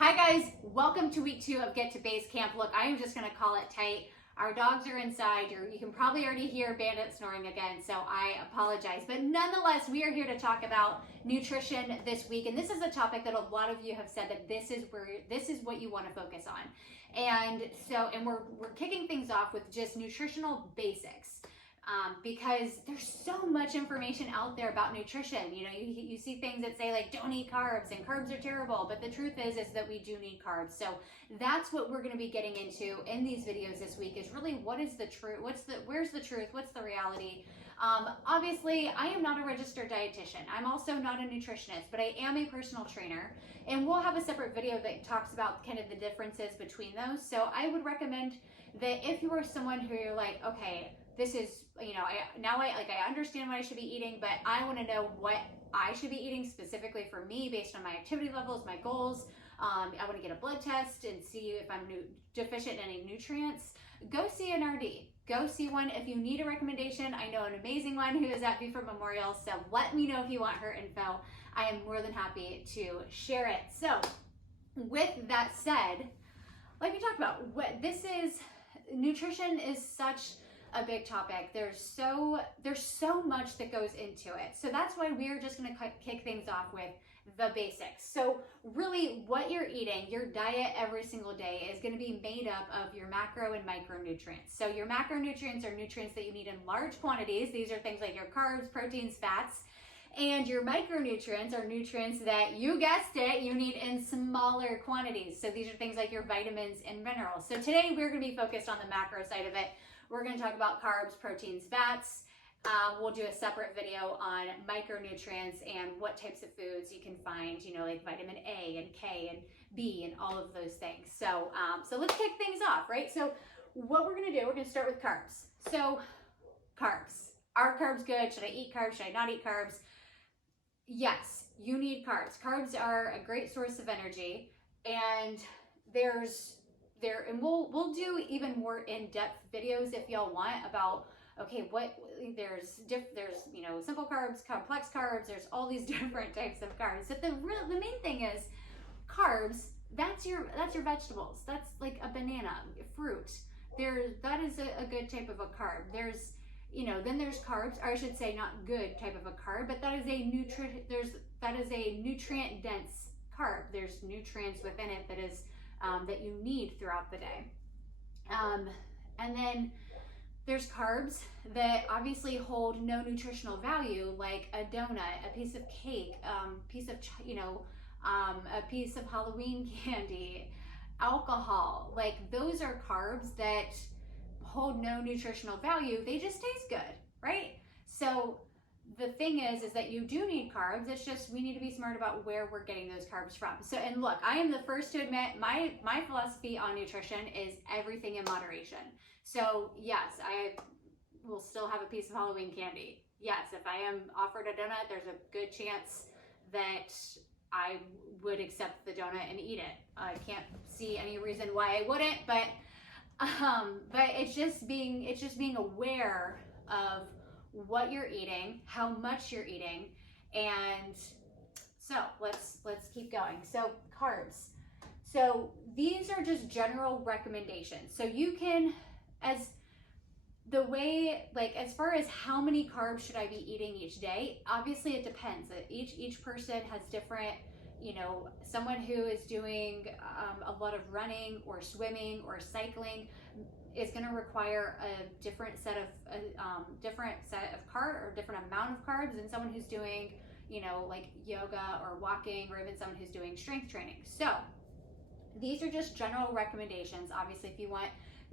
Hi guys, welcome to week 2 of Get to Basecamp. Look, I am just gonna call it tight. Our dogs are inside. You can probably already hear Bandit snoring again, so I apologize. But nonetheless, we are here to talk about nutrition this week, and this is a topic that a lot of you have said that this is what you want to focus on. And we're kicking things off with just nutritional basics. Because there's so much information out there about nutrition. You know, you see things that say like don't eat carbs and carbs are terrible, but the truth is that we do need carbs. So that's what we're going to be getting into in these videos this week, is really what is the truth, where's the truth, what's the reality. Obviously, I am not a registered dietitian. I'm also not a nutritionist, but I am a personal trainer, and we'll have a separate video that talks about kind of the differences between those. So I would recommend that if you are someone who you're like, okay, this is, you know, I understand what I should be eating, but I want to know what I should be eating specifically for me based on my activity levels, my goals. I want to get a blood test and see if I'm deficient in any nutrients. Go see an RD. Go see one. If you need a recommendation, I know an amazing one who is at Beaufort Memorial, so let me know if you want her info. I am more than happy to share it. So with that said, like we talked about, nutrition is such a big topic. There's so much that goes into it. So that's why we're just going to kick things off with the basics. So really what you're eating, your diet every single day is going to be made up of your macro and micronutrients. So your macronutrients are nutrients that you need in large quantities. These are things like your carbs, proteins, fats. And your micronutrients are nutrients that, you guessed it, you need in smaller quantities. So these are things like your vitamins and minerals. So today we're going to be focused on the macro side of it. We're going to talk about carbs, proteins, fats. We'll do a separate video on micronutrients and what types of foods you can find, you know, like vitamin A and K and B and all of those things. So, so let's kick things off, right? So what we're going to do, we're going to start with carbs. So carbs. Are carbs good? Should I eat carbs? Should I not eat carbs? Yes, you need carbs. Carbs are a great source of energy, and and we'll do even more in-depth videos if y'all want about, okay, there's you know, simple carbs, complex carbs, there's all these different types of carbs. But the main thing is carbs, that's your vegetables. That's like a banana, fruit. That is a good type of a carb. There's, you know, then there's carbs, or I should say not good type of a carb, but that is a nutrient dense carb. There's nutrients within it that is that you need throughout the day. And then there's carbs that obviously hold no nutritional value, like a donut, a piece of cake, a piece of Halloween candy, alcohol. Like, those are carbs that hold no nutritional value. They just taste good, right? So the thing is that you do need carbs. It's just we need to be smart about where we're getting those carbs from. So, and look, I am the first to admit my philosophy on nutrition is everything in moderation. So yes, I will still have a piece of Halloween candy. Yes, if I am offered a donut, there's a good chance that I would accept the donut and eat it. I can't see any reason why I wouldn't, but it's just being aware of what you're eating, how much you're eating. And so let's keep going. So carbs. So these are just general recommendations. So you can, as far as how many carbs should I be eating each day, obviously it depends. Each person has different, you know, someone who is doing a lot of running or swimming or cycling is going to require a different set of carbs, or different amount of carbs, than someone who's doing, you know, like yoga or walking, or even someone who's doing strength training. So these are just general recommendations. Obviously, if you want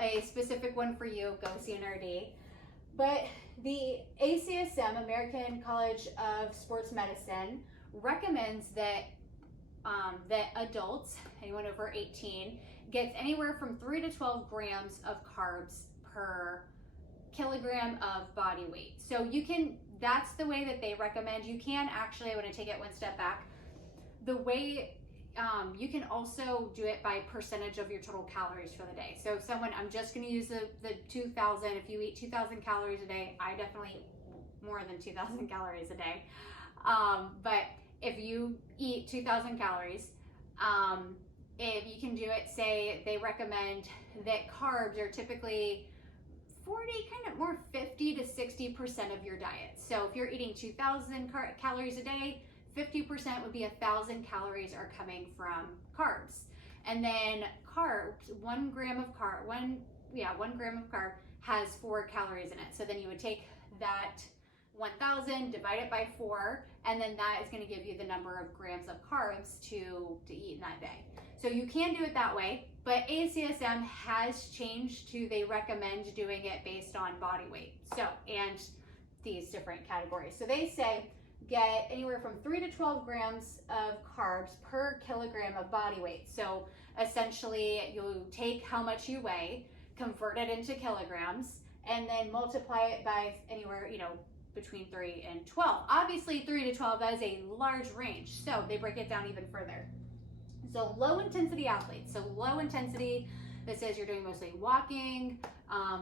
a specific one for you, go see an RD. But the ACSM, American College of Sports Medicine, recommends that adults, anyone over 18, gets anywhere from 3 to 12 grams of carbs per kilogram of body weight. So that's the way that they recommend. You can actually, I want to take it one step back, the way you can also do it by percentage of your total calories for the day. So I'm just going to use the 2,000. If you eat 2,000 calories a day, I definitely eat more than 2,000 calories a day. But if you eat 2,000 calories, if you can do it, say they recommend that carbs are typically 40, kind of more 50 to 60% of your diet. So if you're eating 2,000 calories a day, 50% would be 1,000 calories are coming from carbs. And then carbs, 1 gram of carb, 1 gram of carb has 4 calories in it. So then you would take that 1,000, divide it by 4, and then that is going to give you the number of grams of carbs to eat in that day. So you can do it that way, but ACSM has changed to they recommend doing it based on body weight. So, and these different categories. So they say get anywhere from 3 to 12 grams of carbs per kilogram of body weight. So essentially you take how much you weigh, convert it into kilograms, and then multiply it by anywhere, between 3 and 12. Obviously 3 to 12, that is a large range. So they break it down even further. So low intensity athletes. So low intensity, this says you're doing mostly walking,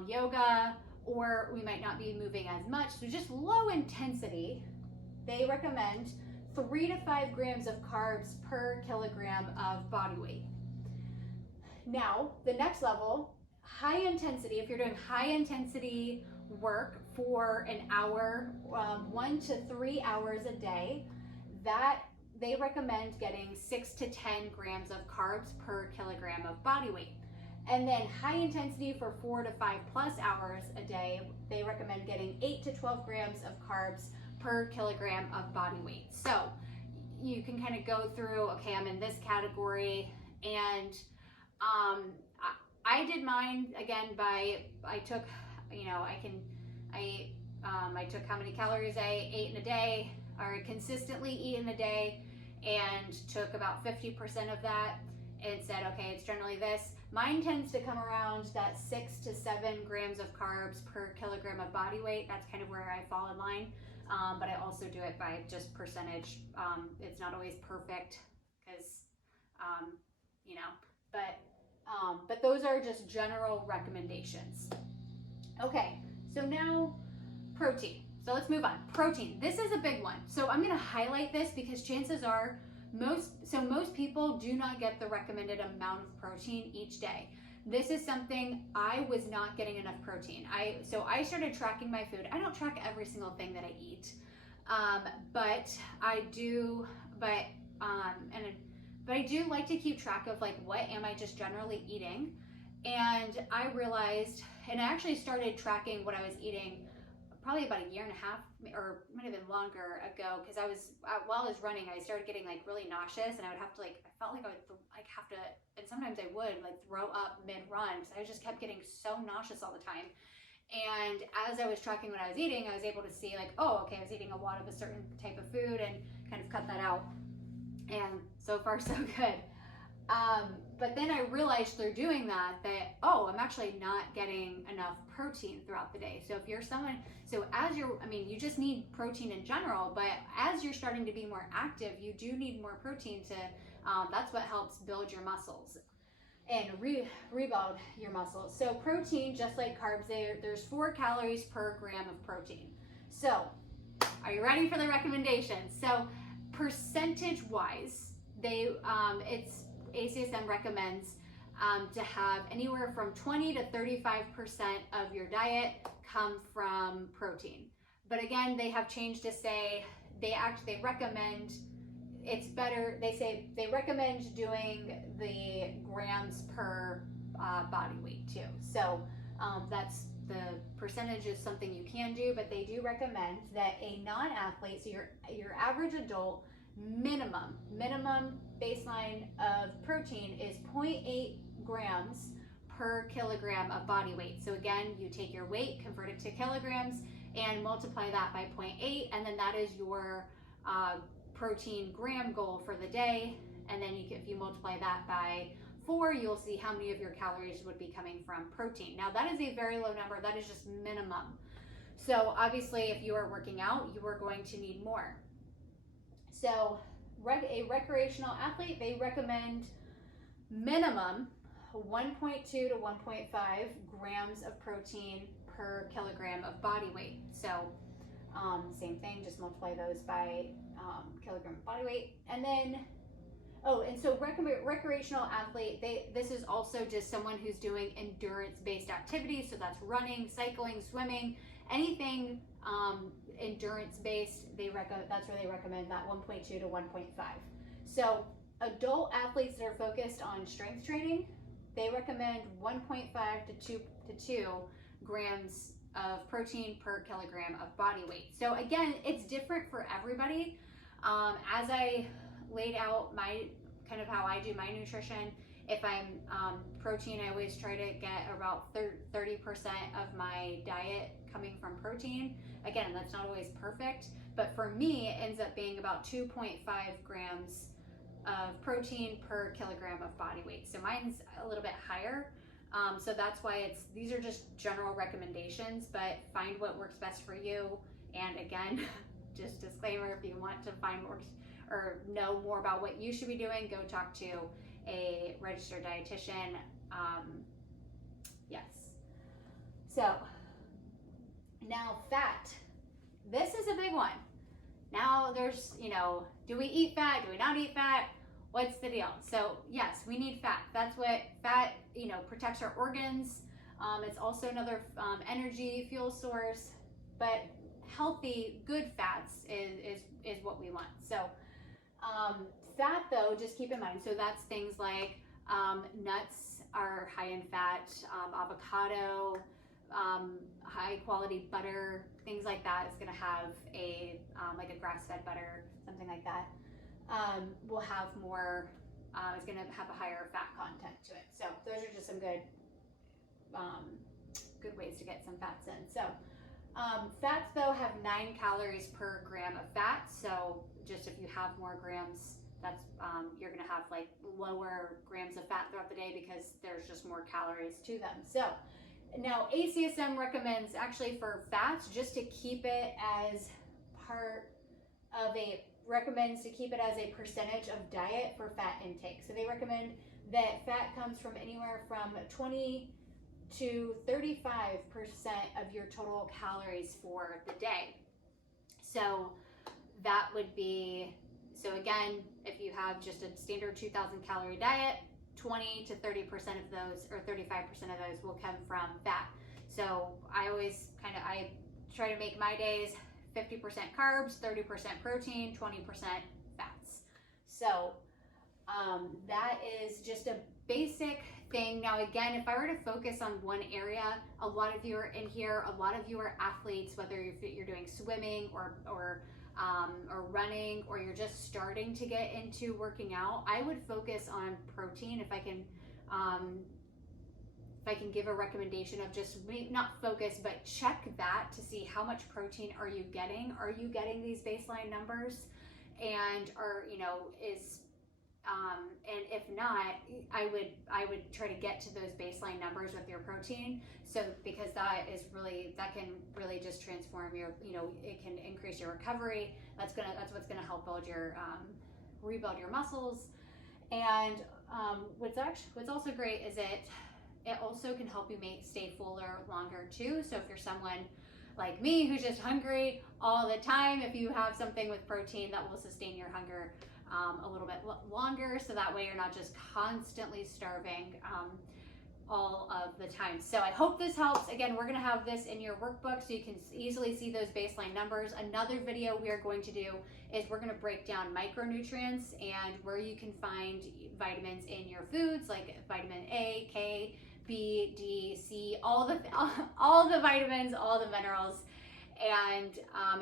yoga, or we might not be moving as much. So just low intensity, they recommend 3 to 5 grams of carbs per kilogram of body weight. Now, the next level, high intensity, if you're doing high intensity work for an hour, 1 to 3 hours a day, that they recommend getting 6 to 10 grams of carbs per kilogram of body weight. And then high intensity for 4 to 5 plus hours a day, they recommend getting 8 to 12 grams of carbs per kilogram of body weight. So you can kind of go through, okay, I'm in this category, and I did mine again I took how many calories I ate in a day, or consistently eat in a day, and took about 50% of that and said, okay, it's generally this. Mine tends to come around that 6 to 7 grams of carbs per kilogram of body weight. That's kind of where I fall in line. But I also do it by just percentage. It's not always perfect because, but those are just general recommendations. Okay, so now protein. So let's move on. Protein. This is a big one. So I'm going to highlight this because chances are most people do not get the recommended amount of protein each day. This is something I was not getting enough protein. So I started tracking my food. I don't track every single thing that I eat, but I do. But I do like to keep track of like what am I just generally eating. And I realized, and I actually started tracking what I was eating probably about a year and a half, or might have been longer ago, because while I was running, I started getting like really nauseous, and I would have to I felt like I would have to, and sometimes I would throw up mid-run, because I just kept getting so nauseous all the time. And as I was tracking what I was eating, I was able to see oh, okay, I was eating a lot of a certain type of food, and kind of cut that out. And so far so good. But then I realized through doing that, oh, I'm actually not getting enough protein throughout the day. So if you're someone, you just need protein in general, but as you're starting to be more active, you do need more protein that's what helps build your muscles and rebuild your muscles. So protein, just like carbs, there's 4 calories per gram of protein. So are you ready for the recommendations? So percentage wise, ACSM recommends to have anywhere from 20 to 35% of your diet come from protein. But again, they have changed to say they recommend it's better. They recommend doing the grams per body weight too. So that's the percentage is something you can do, but they do recommend that a non-athlete, so your average adult, minimum baseline of protein is 0.8 grams per kilogram of body weight. So again, you take your weight, convert it to kilograms, and multiply that by 0.8, and then that is your protein gram goal for the day. And then if you multiply that by 4, you'll see how many of your calories would be coming from protein. Now that is a very low number. That is just minimum. So obviously if you are working out, you are going to need more. So a recreational athlete, they recommend minimum 1.2 to 1.5 grams of protein per kilogram of body weight. So same thing, just multiply those by kilogram of body weight. And then, Oh, and so recreational athlete, this is also just someone who's doing endurance-based activities. So that's running, cycling, swimming, anything endurance-based. That's where they recommend that 1.2 to 1.5. So adult athletes that are focused on strength training, they recommend 1.5 to 2 grams of protein per kilogram of body weight. So again, it's different for everybody. As I laid out my kind of how I do my nutrition, if I'm protein, I always try to get about 30% of my diet coming from protein. Again, that's not always perfect, but for me, it ends up being about 2.5 grams of protein per kilogram of body weight. So mine's a little bit higher. So that's why these are just general recommendations, but find what works best for you. And again, just disclaimer, if you want to find more or know more about what you should be doing, go talk to a registered dietitian. Yes. So now fat. This is a big one. Now there's, do we eat fat? Do we not eat fat? What's the deal? So yes, we need fat. That's what fat, protects our organs. It's also another energy fuel source, but healthy, good fats is what we want. So fat though, just keep in mind, so that's things like nuts are high in fat, avocado, high quality butter, things like that is going to have like a grass-fed butter, something like that, will have more, it's going to have a higher fat content to it. So those are just some good ways to get some fats in. So fats though have 9 calories per gram of fat. So just if you have more grams, that's you're going to have like lower grams of fat throughout the day because there's just more calories to them. So now ACSM recommends actually for fats just to keep it as recommends to keep it as a percentage of diet for fat intake. So they recommend that fat comes from anywhere from 20 to 35% of your total calories for the day. So that would be, so again, if you have just a standard 2,000 calorie diet, 20 to 30% of those, or 35% of those will come from fat. So I always I try to make my days 50% carbs, 30% protein, 20% fats. So that is just a basic thing. Now again, if I were to focus on one area, a lot of you are in here, a lot of you are athletes, whether you're doing swimming or running, or you're just starting to get into working out, I would focus on protein. If I can give a recommendation of just not focus, but check that to see how much protein are you getting? Are you getting these baseline numbers? And and if not, I would try to get to those baseline numbers with your protein. So because that can really just transform your, it can increase your recovery. That's what's gonna help rebuild your muscles. And what's also great is it also can help you stay fuller longer too. So if you're someone like me who's just hungry all the time, if you have something with protein that will sustain your hunger a little bit longer, so that way you're not just constantly starving all of the time. So I hope this helps. Again, we're going to have this in your workbook so you can easily see those baseline numbers. Another video we are going to do is we're going to break down micronutrients and where you can find vitamins in your foods, like vitamin A, K, B, D, C, all the vitamins, all the minerals. And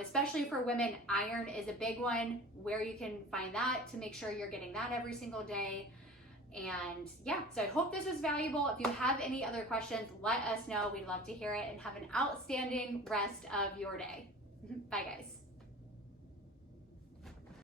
especially for women, iron is a big one, where you can find that to make sure you're getting that every single day. And yeah, so I hope this was valuable. If you have any other questions, let us know. We'd love to hear it, and have an outstanding rest of your day. Bye guys.